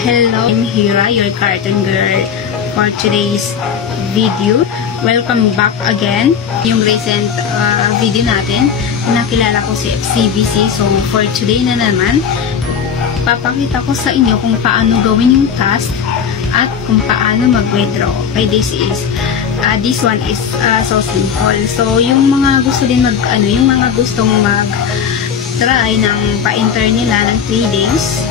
Hello, I'm Hira, your cartoon girl for today's video. Welcome back again. Yung recent video natin, nakilala ko si FCBC. So, for today na naman, papakita ko sa inyo kung paano gawin yung task at kung paano mag-withdraw. Okay, this one is so simple. So, yung mga gusto din yung mga gustong mag-try ng pa-enter nila ng 3 days,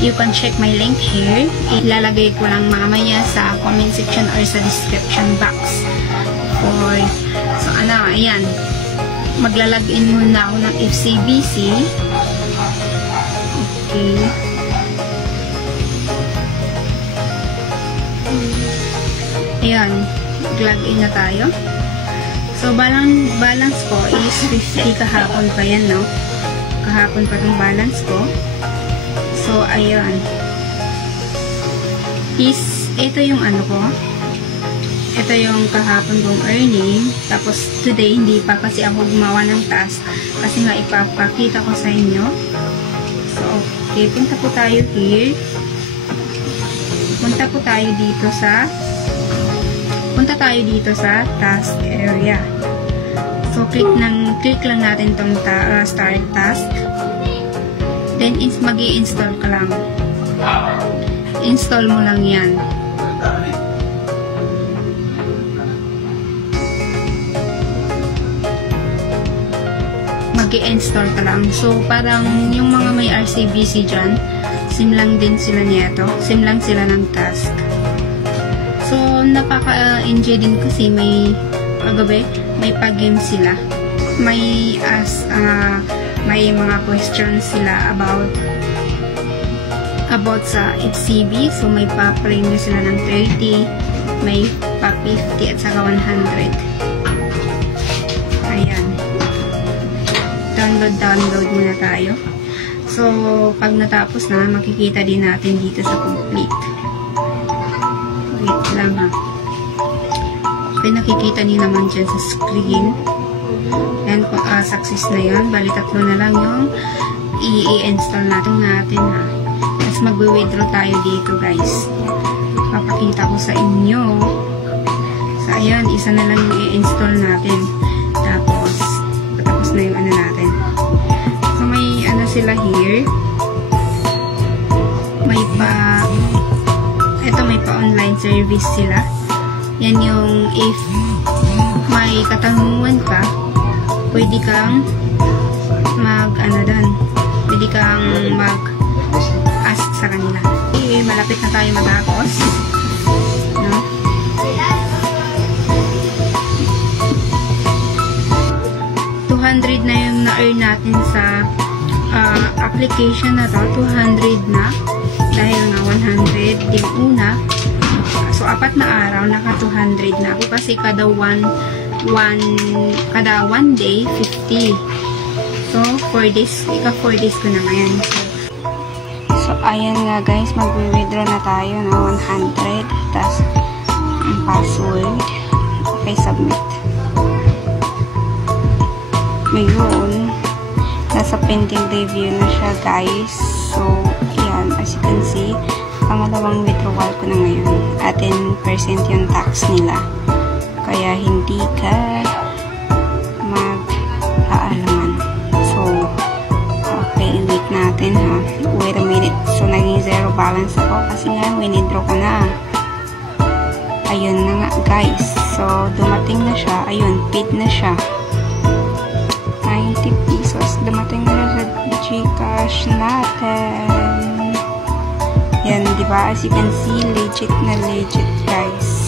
you can check my link here. Ilalagay ko lang mamaya sa comment section or sa description box. So, ayan. Maglalagin muna ako ng FCBC. Okay. Ayan. Mag-login na tayo. So, balance ko is 50 kahapon pa yan, no? Kahapon pa itong balance ko. So, ayun. Ito yung ko. Ito yung kahapon kong earning. Tapos, today, hindi pa kasi ako gumawa ng task. Kasi nga, ipapakita ko sa inyo. So, okay. Punta po tayo here. Punta tayo dito sa task area. So, click lang natin tong start task. Then, mag-i-install ka lang. Install mo lang yan. Mag-i-install ka lang. So, parang yung mga may RCBC dyan, sim lang din sila nito. Sim lang sila ng task. So, napaka-enjoy din kasi may kagabi, may pag-game sila. May mga questions sila about sa FCB. So, may pa-premium sila ng 30, may pa-50 at saka 100. Ayan. Download muna tayo. So, pag natapos na, makikita din natin dito sa complete. Wait lang ha. Okay, nakikita niyo naman dyan sa screen. And success na yun. Bali, 3 na lang yung i-install natin ha. Tapos mag-withdraw tayo dito, guys. Papakita ko sa inyo. So, ayan, isa na lang yung i-install natin. Tapos na yung natin. So, may sila here. May pa-online service sila. Yan yung if may katanungan ka, pwede kang mag-ask sa kanila. Okay, malapit na tayo matapos. No? $200 na yung na-earn natin sa application na to. 200 na. Dahil nga 100 yung una. So, 4 na araw, naka 200 na ako kasi kada one day, 50. So, 4 days, ika 4 days ko na ngayon. So, ayan nga guys, mag-withdraw na tayo na 100. Tapos, ang password. Okay, submit. Ngayon, nasa pending review na siya guys. So, ayan, as you can see, pangalawang withdrawal ko na ngayon. At 10% yung tax nila. Kaya hindi ka mag-aalaman. So, okay, wait natin ha. Wait a minute. So, naging 0 balance ako kasi nga, withdraw ko na. Ayun na nga guys. So, dumating na siya. Ayun, paid na siya. 90 pesos. Dumating na sa Gcash natin. Yan, diba? As you can see, legit na legit, guys.